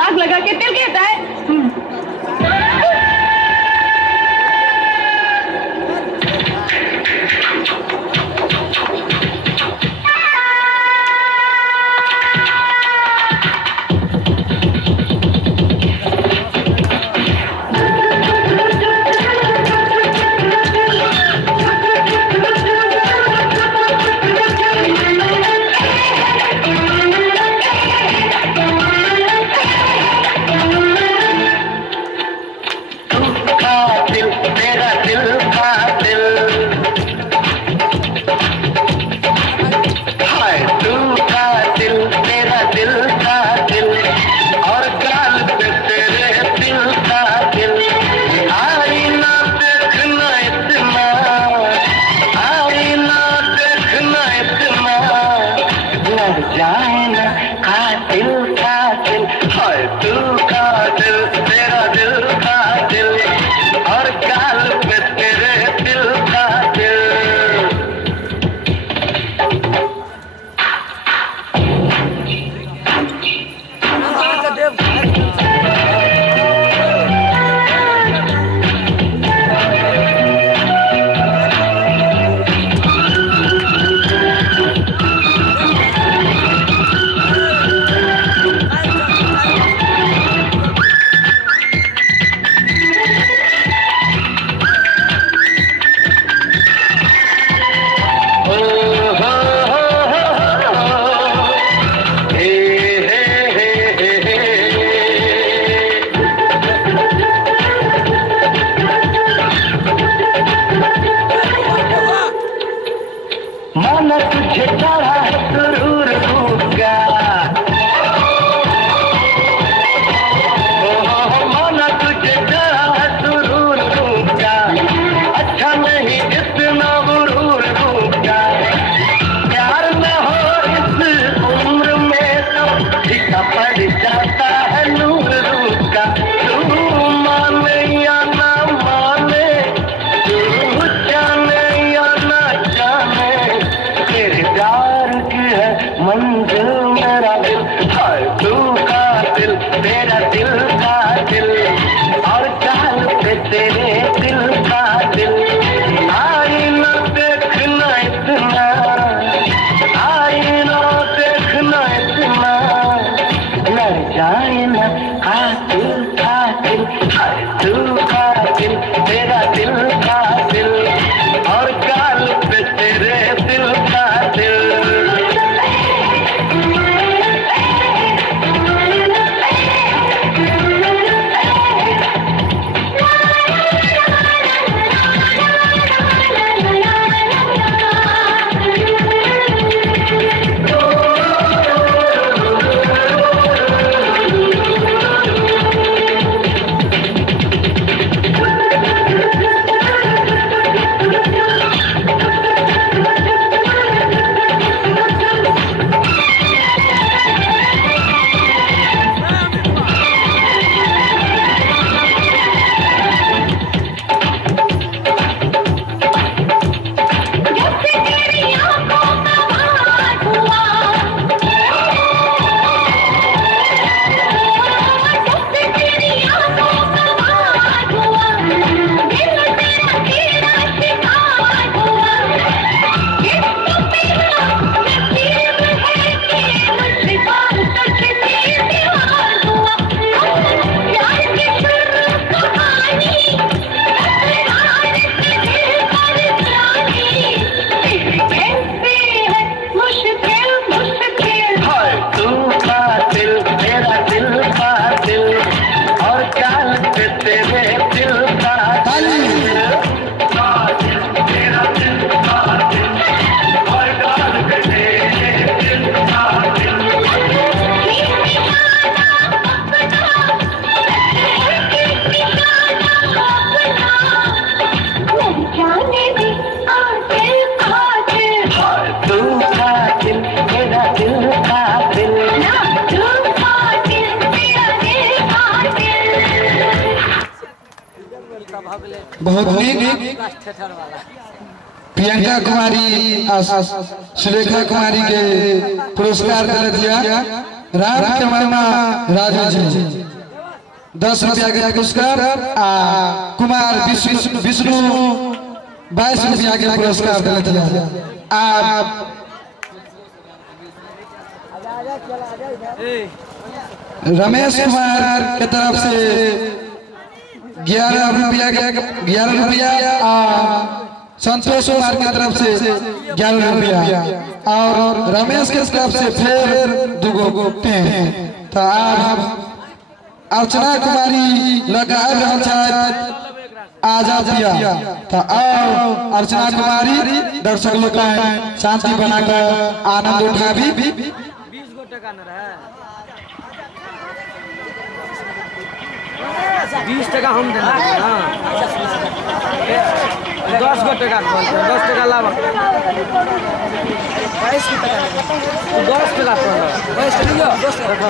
दाग लगा के तिल कहता है। बहुत प्रियंका कुमारी सुलेखा कुमारी के पुरस्कार दिया राम के वर्मा राजू जी 10 रुपया के पुरस्कार। कुमार विष्णु 22 रुपया के पुरस्कार दिले। आप रमेश कुमार के तरफ से 11 रुपया संतोष कुमार की तरफ से 11 रुपया और रमेश के तरफ से फिर 2 पेन। तो आप अर्चना कुमारी लगा आजाद दिया तो अर्चना कुमारी दर्शक लोग का शांति बनाकर आनंद उठा भी 20 गो टका न रहा 20 टका हम देना 10 गो टका 10 टका लाभ 22 की टका 10 टका 22 टका 10 टका